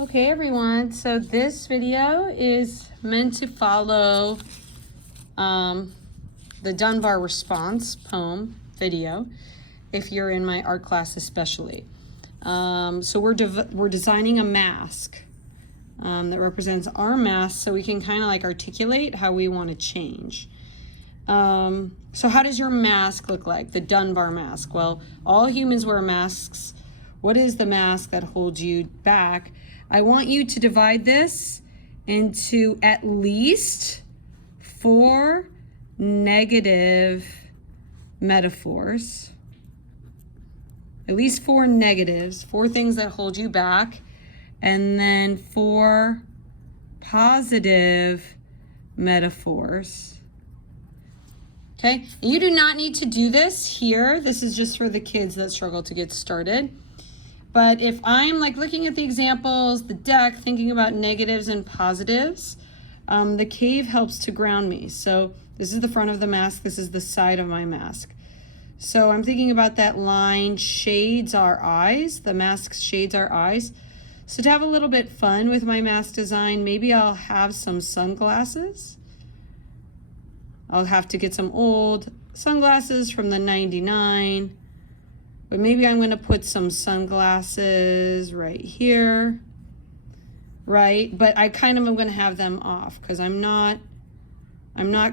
Okay everyone, so this video is meant to follow the Dunbar response poem video, if you're in my art class especially. So we're designing a mask that represents our mask, so we can kind of like articulate how we want to change. So how does your mask look like, the Dunbar mask? Well, all humans wear masks. What is the mask that holds you back? I want you to divide this into at least 4 negative metaphors. At least 4 negatives, 4 things that hold you back, and then 4 positive metaphors. Okay, you do not need to do this here. This is just for the kids that struggle to get started. But if I'm like looking at the examples, the deck, thinking about negatives and positives, the cave helps to ground me. So this is the front of the mask. This is the side of my mask. So I'm thinking about that line, shades our eyes. The mask shades our eyes. So to have a little bit fun with my mask design, maybe I'll have some sunglasses. I'll have to get some old sunglasses from the 99. But maybe I'm going to put some sunglasses right here, right? But I kind of am going to have them off because I'm not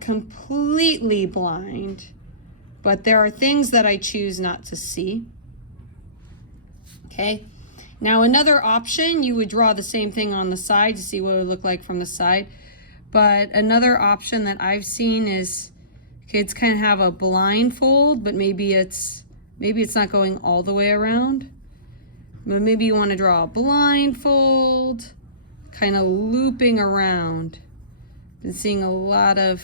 completely blind, but there are things that I choose not to see. Okay. Now another option, you would draw the same thing on the side to see what it would look like from the side. But another option that I've seen is kids kind of have a blindfold, but maybe it's not going all the way around. But maybe you want to draw a blindfold, kind of looping around. I've been seeing a lot of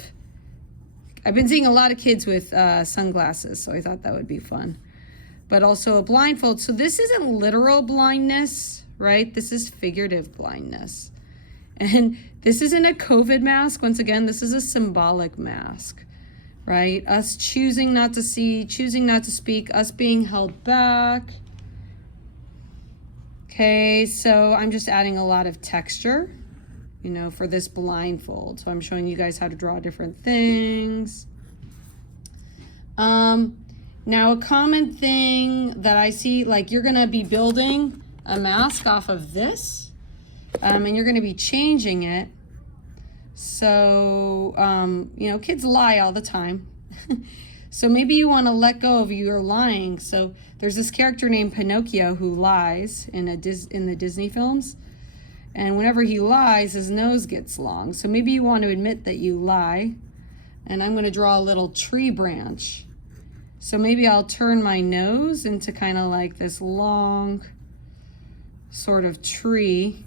kids with sunglasses, so I thought that would be fun. But also a blindfold. So this isn't literal blindness, right? This is figurative blindness. And this isn't a COVID mask. Once again, this is a symbolic mask. Right? Us choosing not to see, choosing not to speak, us being held back. Okay, so I'm just adding a lot of texture, you know, for this blindfold. So I'm showing you guys how to draw different things. Now a common thing that I see, like you're gonna be building a mask off of this, and you're gonna be changing it. So, you know, kids lie all the time. So maybe you want to let go of your lying. So there's this character named Pinocchio who lies in the Disney films. And whenever he lies, his nose gets long. So maybe you want to admit that you lie. And I'm going to draw a little tree branch. So maybe I'll turn my nose into kind of like this long sort of tree.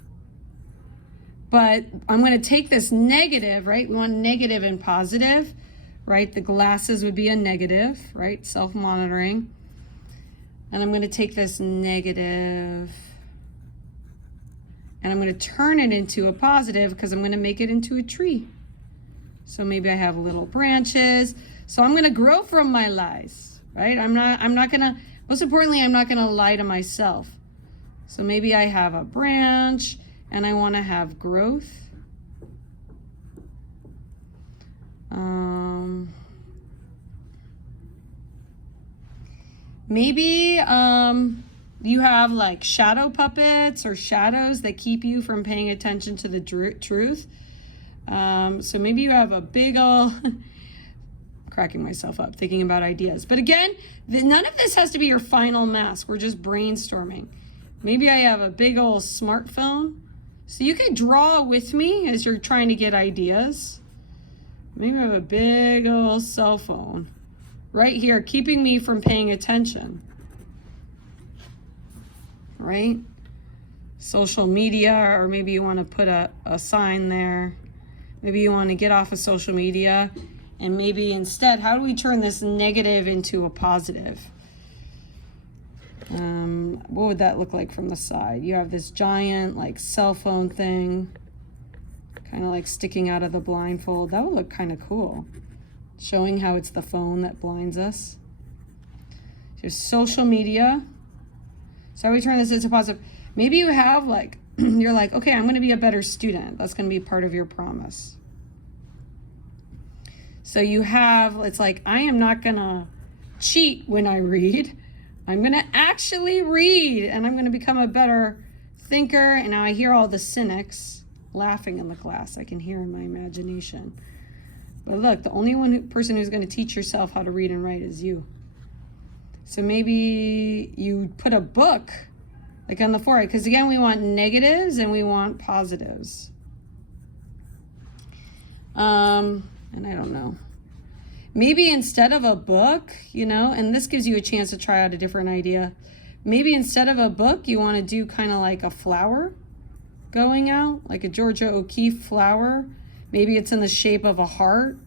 But I'm going to take this negative, right? We want negative and positive, right? The glasses would be a negative, right? Self-monitoring. And I'm going to take this negative and I'm going to turn it into a positive because I'm going to make it into a tree. So maybe I have little branches. So I'm going to grow from my lies, right? I'm not going to, most importantly, I'm not going to lie to myself. So maybe I have a branch and I want to have growth. Maybe you have like shadow puppets or shadows that keep you from paying attention to the truth. So maybe you have a big old, cracking myself up thinking about ideas. But again, none of this has to be your final mask. We're just brainstorming. Maybe I have a big old smartphone. So you can draw with me as you're trying to get ideas. Maybe I have a big old cell phone right here, keeping me from paying attention. Right? Social media, or maybe you want to put a sign there. Maybe you want to get off of social media. And maybe instead, how do we turn this negative into a positive? What would that look like from the side? You have this giant like cell phone thing, kind of like sticking out of the blindfold. That would look kind of cool, showing how it's the phone that blinds us. There's social media. So how do we turn this into positive? Maybe you have like you're like, okay, I'm going to be a better student. That's going to be part of your promise. So you have, it's like, I am not going to cheat when I read. I'm going to actually read, and I'm going to become a better thinker. And now I hear all the cynics laughing in the class. I can hear in my imagination. But look, the only person who's going to teach yourself how to read and write is you. So maybe you put a book like on the forehead, because again, we want negatives and we want positives. And I don't know. Maybe instead of a book, you know, and this gives you a chance to try out a different idea. Maybe instead of a book, you want to do kind of like a flower going out, like a Georgia O'Keeffe flower. Maybe it's in the shape of a heart.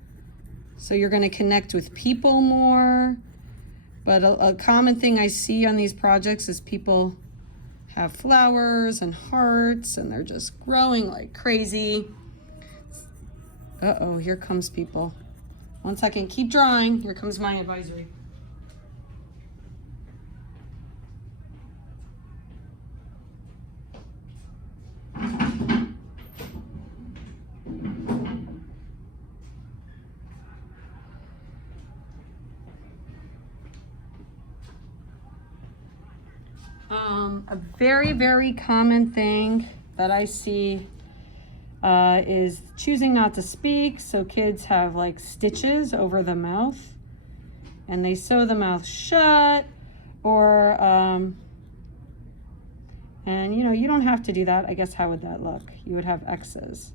So you're going to connect with people more. But a common thing I see on these projects is people have flowers and hearts, and they're just growing like crazy. Uh-oh, here comes people. 1 second, keep drawing. Here comes my advisory. A very, very common thing that I see is choosing not to speak. So kids have like stitches over the mouth and they sew the mouth shut, or, and you know, you don't have to do that. I guess how would that look? You would have X's,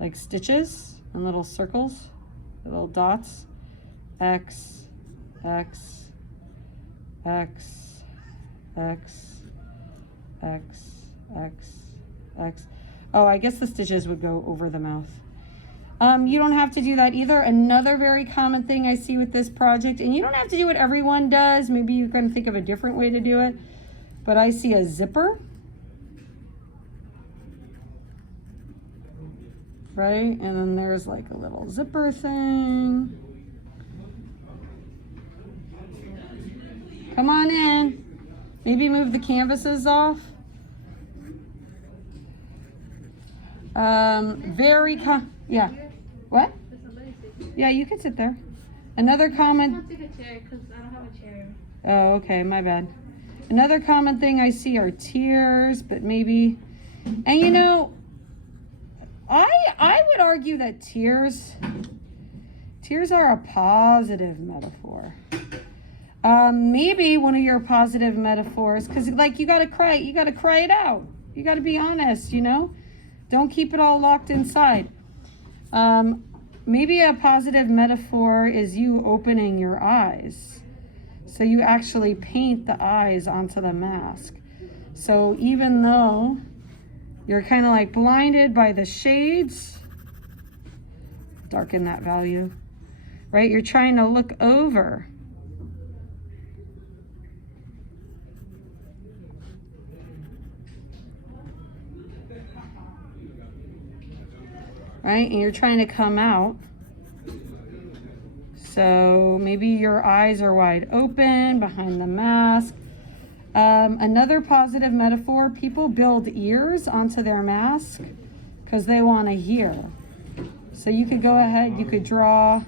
like stitches and little circles, little dots, X, X, X, X, X, X, X. Oh, I guess the stitches would go over the mouth. You don't have to do that either. Another very common thing I see with this project, and you don't have to do what everyone does. Maybe you're going to think of a different way to do it. But I see a zipper. Right? And then there's like a little zipper thing. Come on in. Maybe move the canvases off. Yeah. What? Yeah, you can sit there. Another common. I'll take a chair because I don't have a chair. Oh, okay, my bad. Another common thing I see are tears, but maybe, and you know, I would argue that tears are a positive metaphor. Maybe one of your positive metaphors, because like you gotta cry it out. You gotta be honest, you know? Don't keep it all locked inside. Maybe a positive metaphor is you opening your eyes. So you actually paint the eyes onto the mask. So even though you're kind of like blinded by the shades, darken that value, right? You're trying to look over. Right? And you're trying to come out. So maybe your eyes are wide open behind the mask. Another positive metaphor, people build ears onto their mask because they want to hear. So you could go ahead, you could draw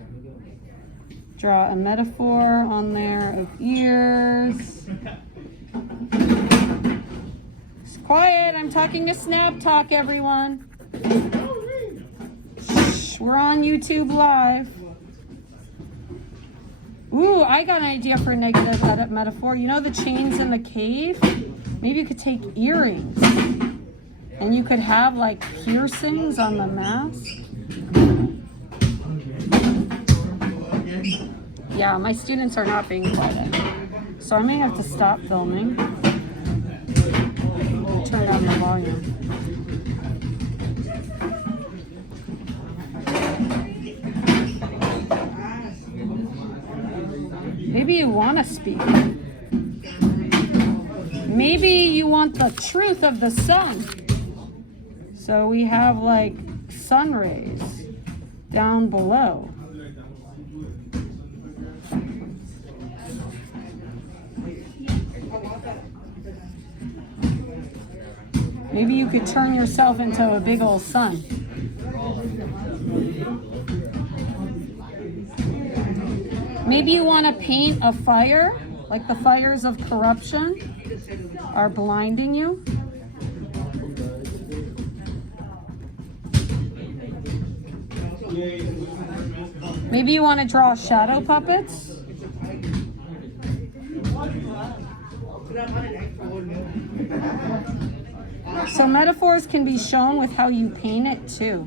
a metaphor on there of ears. It's quiet, I'm talking to Snap Talk, everyone. We're on YouTube Live. Ooh, I got an idea for a negative metaphor. You know the chains in the cave? Maybe you could take earrings and you could have like piercings on the mask. Yeah, my students are not being quiet. So I may have to stop filming. Turn down the volume. Maybe you want to speak. Maybe you want the truth of the sun. So we have like sun rays down below. Maybe you could turn yourself into a big old sun. Maybe you want to paint a fire, like the fires of corruption are blinding you. Maybe you want to draw shadow puppets. So metaphors can be shown with how you paint it too.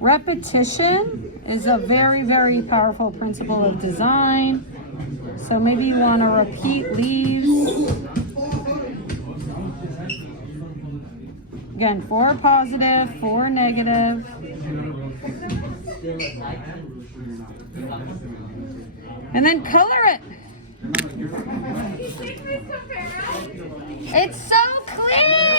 Repetition is a very, very powerful principle of design. So maybe you want to repeat leaves. Again, 4 positive, 4 negative. And then color it. It's so clear.